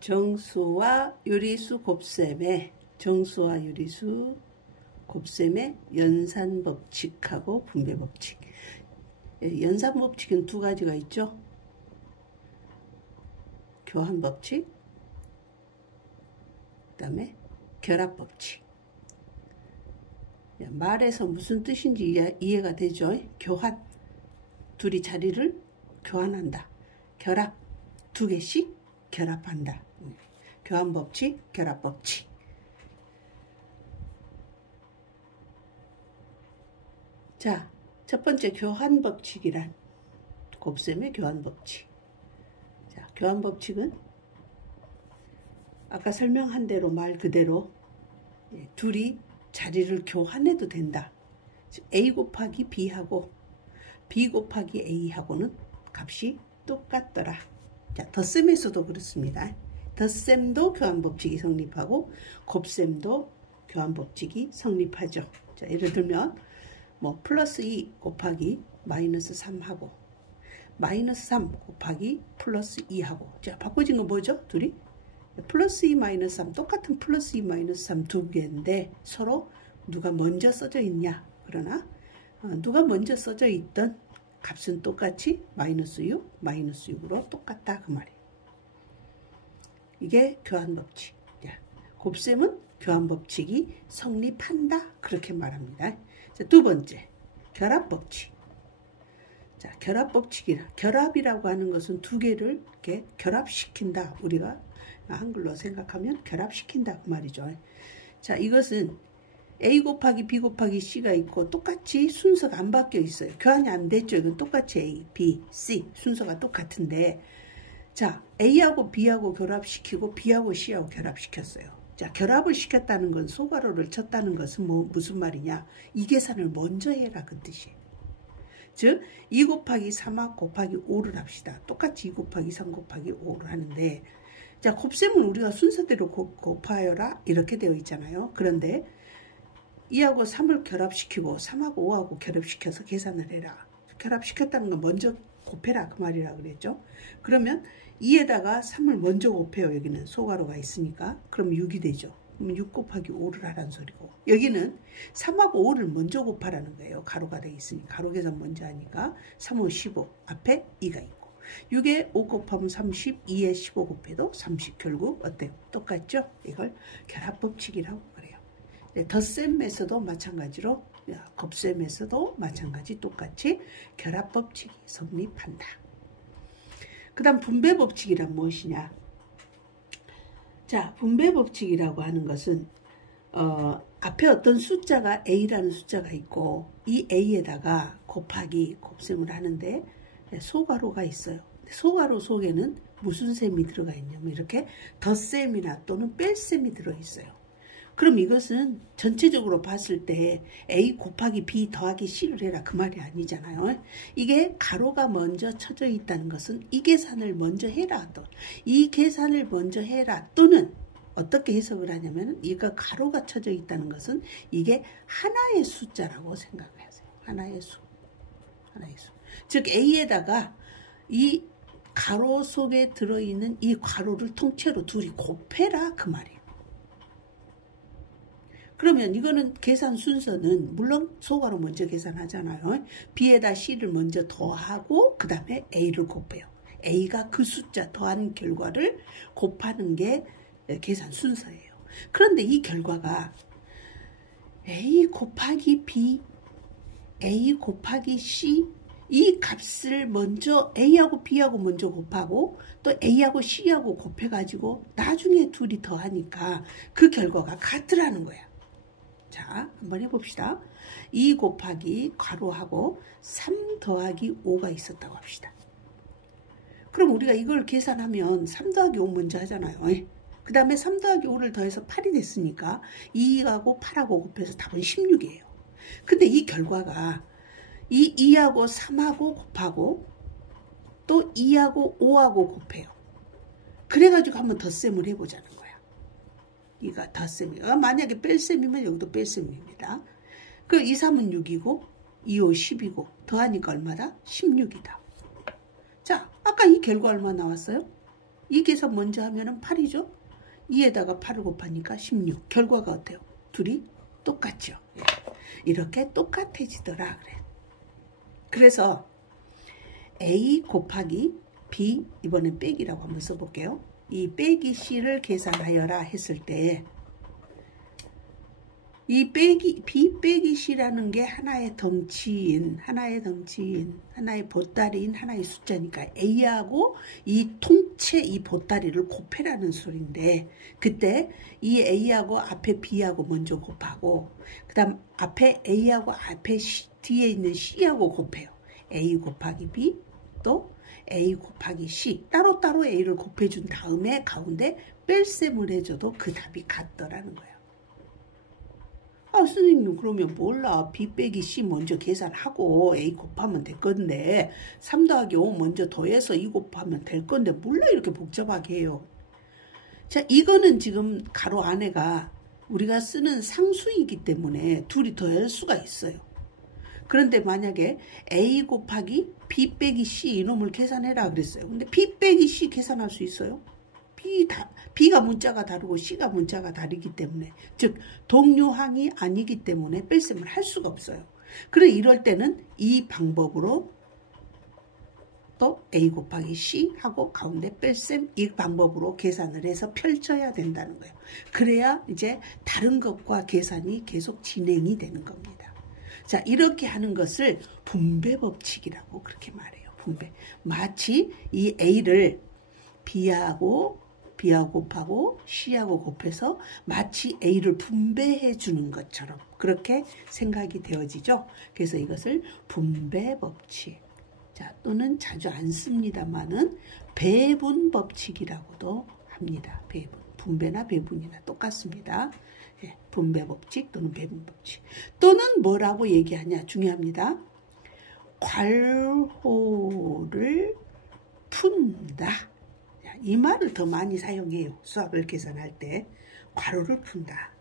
정수와 유리수 곱셈의 정수와 유리수 곱셈의 연산법칙하고 분배법칙. 연산법칙은 두 가지가 있죠. 교환법칙, 그 다음에 결합법칙. 말에서 무슨 뜻인지 이해가 되죠? 교환, 둘이 자리를 교환한다. 결합, 두 개씩 결합한다. 교환법칙, 결합법칙. 자, 첫 번째 교환법칙이란 곱셈의 교환법칙. 자, 교환법칙은 아까 설명한 대로 말 그대로 둘이 자리를 교환해도 된다. A 곱하기 B하고 B 곱하기 A하고는 값이 똑같더라. 자, 덧셈에서도 그렇습니다. 덧셈도 교환법칙이 성립하고 곱셈도 교환법칙이 성립하죠. 자, 예를 들면 뭐 플러스 2 곱하기 마이너스 3하고 마이너스 3 곱하기 플러스 2하고 자, 바꿔진 건 뭐죠? 둘이 플러스 2 마이너스 3 똑같은 플러스 2 마이너스 3 두 개인데 서로 누가 먼저 써져 있냐. 그러나 누가 먼저 써져 있던 값은 똑같이 마이너스 6 마이너스 6으로 똑같다 그 말이에요. 이게 교환법칙. 자, 곱셈은 교환법칙이 성립한다 그렇게 말합니다. 자, 두 번째 결합법칙. 자, 결합이라고 하는 것은 두 개를 이렇게 결합시킨다. 우리가 한글로 생각하면 결합시킨다 그 말이죠. 자, 이것은 A 곱하기 B 곱하기 C가 있고 똑같이 순서가 안 바뀌어 있어요. 교환이 안 됐죠. 이건 똑같이 A, B, C 순서가 똑같은데 자, A하고 B하고 결합시키고 B하고 C하고 결합시켰어요. 자, 결합을 시켰다는 건 소괄호를 쳤다는 것은 무슨 말이냐. 이 계산을 먼저 해라 그 뜻이에요. 즉 2 곱하기 3 곱하기 5를 합시다. 똑같이 2 곱하기 3 곱하기 5를 하는데 자, 곱셈은 우리가 순서대로 곱하여라 이렇게 되어 있잖아요. 그런데 2하고 3을 결합시키고 3하고 5하고 결합시켜서 계산을 해라. 결합시켰다는 건 먼저 곱해라 그 말이라 그랬죠. 그러면 2에다가 3을 먼저 곱해요. 여기는 소괄호가 있으니까. 그럼 6이 되죠. 그럼 6 곱하기 5를 하라는 소리고 여기는 3하고 5를 먼저 곱하라는 거예요. 가로가 되어 있으니까. 가로 계산 먼저 하니까 3, 5, 15 앞에 2가 있고 6에 5 곱하면 30, 2에 15 곱해도 30 결국 어때요? 똑같죠? 이걸 결합법칙이라고 그래요. 덧셈에서도 마찬가지로 곱셈에서도 마찬가지 똑같이 결합법칙이 성립한다. 그 다음 분배법칙이란 무엇이냐. 자, 분배법칙이라고 하는 것은 앞에 어떤 숫자가 A라는 숫자가 있고 이 A에다가 곱하기 곱셈을 하는데 소괄호가 있어요. 소괄호 속에는 무슨 셈이 들어가 있냐면 이렇게 덧셈이나 또는 뺄셈이 들어있어요. 그럼 이것은 전체적으로 봤을 때 A 곱하기 B 더하기 C를 해라 그 말이 아니잖아요. 이게 가로가 먼저 쳐져 있다는 것은 이 계산을 먼저 해라. 이 계산을 먼저 해라 또는 어떻게 해석을 하냐면 이거 가로가 쳐져 있다는 것은 이게 하나의 숫자라고 생각하세요. 하나의 수. 하나의 수. 즉 A에다가 이 가로 속에 들어있는 이 가로를 통째로 둘이 곱해라 그 말이에요. 그러면 이거는 계산 순서는 물론 소괄호 먼저 계산하잖아요. B에다 C를 먼저 더하고 그 다음에 A를 곱해요. A가 그 숫자 더한 결과를 곱하는 게 계산 순서예요. 그런데 이 결과가 A 곱하기 B, A 곱하기 C 이 값을 먼저 A하고 B하고 먼저 곱하고 또 A하고 C하고 곱해가지고 나중에 둘이 더하니까 그 결과가 같으라는 거야. 자, 한번 해봅시다. 2 곱하기 가로하고 3 더하기 5가 있었다고 합시다. 그럼 우리가 이걸 계산하면 3 더하기 5 먼저 하잖아요. 그 다음에 3 더하기 5를 더해서 8이 됐으니까 2하고 8하고 곱해서 답은 16이에요. 근데 이 결과가 이 2하고 3하고 곱하고 또 2하고 5하고 곱해요. 그래가지고 한번 덧셈을 해보자는 거야. 이가 덧셈이에요. 만약에 뺄셈이면 여기도 뺄셈입니다. 그 2, 3은 6이고 2, 5, 10이고 더하니까 얼마다? 16이다. 자, 아까 이 결과 얼마 나왔어요? 이 계산 먼저 하면은 8이죠. 2에다가 8을 곱하니까 16. 결과가 어때요? 둘이 똑같죠. 이렇게 똑같아지더라 그래. 그래서 A 곱하기 B, 이번엔 빼기라고 한번 써볼게요. 이 빼기 C를 계산하여라 했을 때 이 빼기 B 빼기 C라는 게 하나의 덩치인, 하나의 보따리인 하나의 숫자니까 A하고 이 통째 이 보따리를 곱해라는 소리인데, 그때 이 A하고 앞에 B하고 먼저 곱하고 그 다음 앞에 A하고 앞에 뒤에 있는 C하고 곱해요. A 곱하기 B 또 A 곱하기 C, 따로따로 A를 곱해준 다음에 가운데 뺄셈을 해줘도 그 답이 같더라는 거예요. 아, 선생님 그러면 몰라. B 빼기 C 먼저 계산하고 A 곱하면 될 건데 3 더하기 5 먼저 더해서 2 곱하면 될 건데 몰라 이렇게 복잡하게 해요. 자, 이거는 지금 가로 안에가 우리가 쓰는 상수이기 때문에 둘이 더할 수가 있어요. 그런데 만약에 A 곱하기 B 빼기 C 이놈을 계산해라 그랬어요. 근데 B 빼기 C 계산할 수 있어요? B가 문자가 다르고 C가 문자가 다르기 때문에, 즉 동류항이 아니기 때문에 뺄셈을 할 수가 없어요. 그래 이럴 때는 이 방법으로 또 A 곱하기 C 하고 가운데 뺄셈 이 방법으로 계산을 해서 펼쳐야 된다는 거예요. 그래야 이제 다른 것과 계산이 계속 진행이 되는 겁니다. 자, 이렇게 하는 것을 분배 법칙이라고 그렇게 말해요. 분배. 마치 이 A를 B하고 곱하고 C하고 곱해서 마치 A를 분배해 주는 것처럼 그렇게 생각이 되어지죠. 그래서 이것을 분배 법칙, 자, 또는 자주 안 씁니다만은 배분 법칙이라고도 합니다. 배분. 분배나 배분이나 똑같습니다. 예, 분배 법칙 또는 배분 법칙. 또는 뭐라고 얘기하냐 중요합니다. 괄호를 푼다. 이 말을 더 많이 사용해요. 수학을 계산할 때. 괄호를 푼다.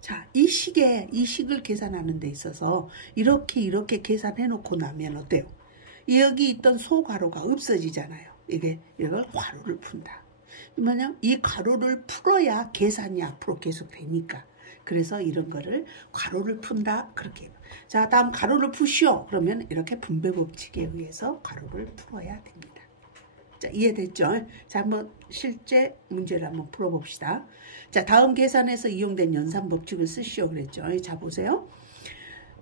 자, 이 식을 계산하는 데 있어서 이렇게 계산해 놓고 나면 어때요? 여기 있던 소괄호가 없어지잖아요. 이걸 괄호를 푼다. 뭐냐? 이 괄호를 풀어야 계산이 앞으로 계속 되니까. 그래서 이런 거를 괄호를 푼다. 그렇게 해요. 자, 다음 괄호를 푸시오. 그러면 이렇게 분배 법칙에 의해서 괄호를 풀어야 됩니다. 자, 이해됐죠? 자, 한번 실제 문제를 한번 풀어봅시다. 자, 다음 계산에서 이용된 연산 법칙을 쓰시오 그랬죠. 자, 보세요.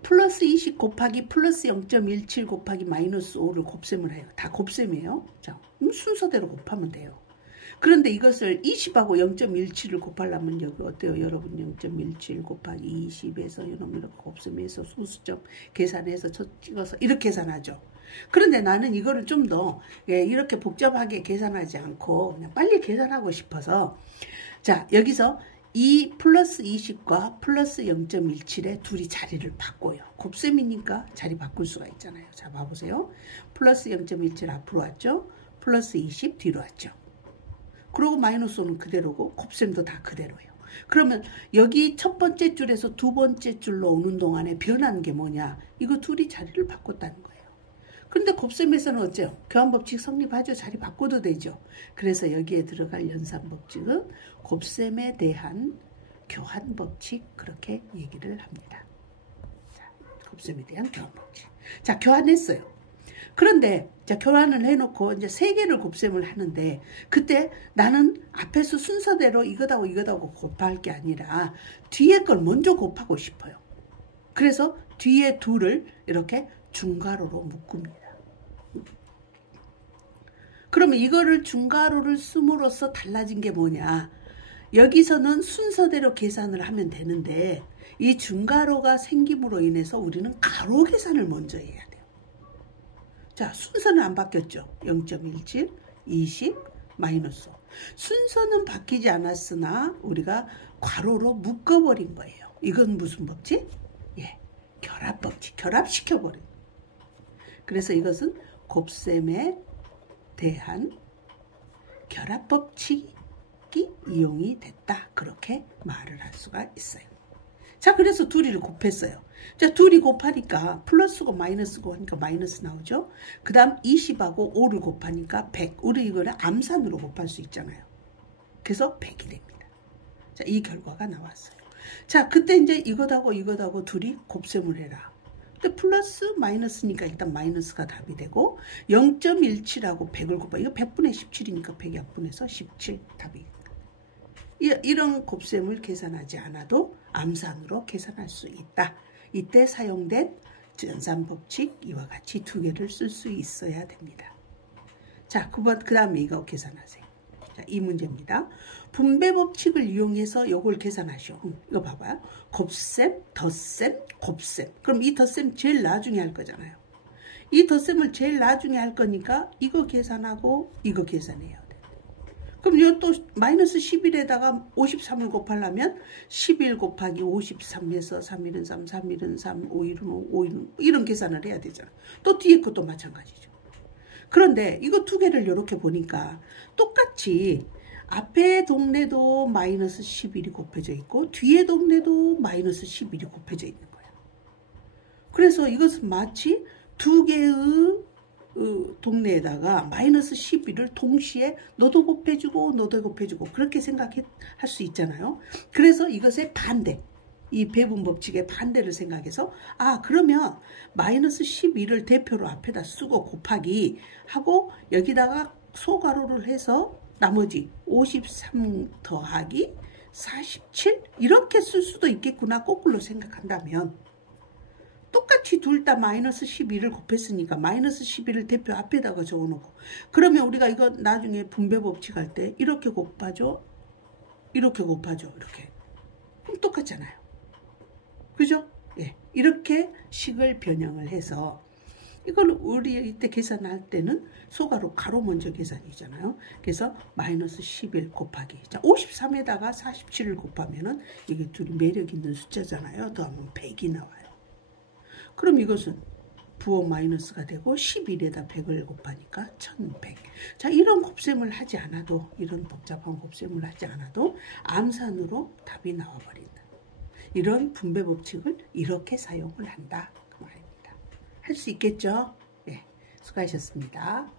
플러스 20 곱하기 플러스 0.17 곱하기 마이너스 5를 곱셈을 해요. 다 곱셈이에요. 자, 순서대로 곱하면 돼요. 그런데 이것을 20하고 0.17을 곱하려면 여기 어때요? 여러분 0.17 곱하기 20에서 이렇게 곱셈해서 소수점 계산해서 찍어서 이렇게 계산하죠. 그런데 나는 이거를 좀 더 이렇게 복잡하게 계산하지 않고 그냥 빨리 계산하고 싶어서, 자, 여기서 이 플러스 20과 플러스 0.17에 둘이 자리를 바꿔요. 곱셈이니까 자리 바꿀 수가 있잖아요. 자, 봐보세요. 플러스 0.17 앞으로 왔죠. 플러스 20 뒤로 왔죠. 그리고 마이너스 5는 그대로고 곱셈도 다 그대로예요. 그러면 여기 첫 번째 줄에서 두 번째 줄로 오는 동안에 변한 게 뭐냐? 이거 둘이 자리를 바꿨다는 거예요. 근데 곱셈에서는 어째요? 교환법칙 성립하죠. 자리 바꿔도 되죠. 그래서 여기에 들어갈 연산법칙은 곱셈에 대한 교환법칙, 그렇게 얘기를 합니다. 자, 곱셈에 대한 교환법칙. 자, 교환했어요. 그런데 자, 교환을 해놓고 이제 3개를 곱셈을 하는데, 그때 나는 앞에서 순서대로 이거다고 곱할 게 아니라 뒤에 걸 먼저 곱하고 싶어요. 그래서 뒤에 둘을 이렇게 중괄호로 묶습니다. 그러면 이거를 중괄호를 씀으로써 달라진 게 뭐냐? 여기서는 순서대로 계산을 하면 되는데 이 중괄호가 생김으로 인해서 우리는 가로 계산을 먼저 해야 돼요. 자, 순서는 안 바뀌었죠. 0.17, 20, 마이너스 5. 순서는 바뀌지 않았으나 우리가 괄호로 묶어버린 거예요. 이건 무슨 법칙? 예, 결합법칙. 결합시켜버린. 그래서 이것은 곱셈에 대한 결합법칙이 이용이 됐다. 그렇게 말을 할 수가 있어요. 자, 그래서 둘이를 곱했어요. 자, 둘이 곱하니까 플러스고 마이너스고 하니까 마이너스 나오죠. 그 다음 20하고 5를 곱하니까 100. 우리 이거를 암산으로 곱할 수 있잖아요. 그래서 100이 됩니다. 자, 이 결과가 나왔어요. 자, 그때 이제 이것하고 둘이 곱셈을 해라. 근데 플러스 마이너스니까 일단 마이너스가 답이 되고 0.17하고 100을 곱하 이거 100분의 17이니까 100이 약분해서 17 답이. 이런 곱셈을 계산하지 않아도 암산으로 계산할 수 있다. 이때 사용된 연산법칙 이와 같이 두 개를 쓸 수 있어야 됩니다. 자, 그 다음에 이거 계산하세요. 자, 이 문제입니다. 분배법칙을 이용해서 이걸 계산하시오. 이거 봐봐요. 곱셈, 덧셈, 곱셈. 그럼 이 덧셈 제일 나중에 할 거잖아요. 이 덧셈을 제일 나중에 할 거니까 이거 계산하고 이거 계산해야 돼. 그럼 이거 또 마이너스 11에다가 53을 곱하려면 11 곱하기 53에서 3일은 3, 3일은 3, 5일은 5, 5일은 이런 계산을 해야 되잖아. 또 뒤에 것도 마찬가지죠. 그런데 이거 두 개를 이렇게 보니까 똑같이 앞에 동네도 마이너스 11이 곱해져 있고 뒤에 동네도 마이너스 11이 곱해져 있는 거야. 그래서 이것은 마치 두 개의 동네에다가 마이너스 11을 동시에 너도 곱해주고 너도 곱해주고 그렇게 생각할 수 있잖아요. 그래서 이것의 반대, 이 배분법칙의 반대를 생각해서 그러면 마이너스 11을 대표로 앞에다 쓰고 곱하기 하고 여기다가 소괄호를 해서 나머지 53 더하기 47 이렇게 쓸 수도 있겠구나. 거꾸로 생각한다면 똑같이 둘 다 마이너스 12를 곱했으니까 마이너스 12를 대표 앞에다가 적어놓고 그러면 우리가 이거 나중에 분배법칙 할 때 이렇게 곱하죠. 이렇게 곱하죠. 이렇게. 그럼 똑같잖아요. 그죠? 예. 이렇게 식을 변형을 해서 이걸 우리 이때 계산할 때는 소괄호 가로 먼저 계산이잖아요. 그래서 마이너스 11 곱하기 자 53에다가 47을 곱하면은 이게 둘이 매력 있는 숫자잖아요. 더하면 100이 나와요. 그럼 이것은 부호 마이너스가 되고 11에다 100을 곱하니까 1100. 자, 이런 곱셈을 하지 않아도 이런 복잡한 곱셈을 하지 않아도 암산으로 답이 나와버린다. 이런 분배법칙을 이렇게 사용을 한다. 그 말입니다. 할 수 있겠죠? 네, 수고하셨습니다.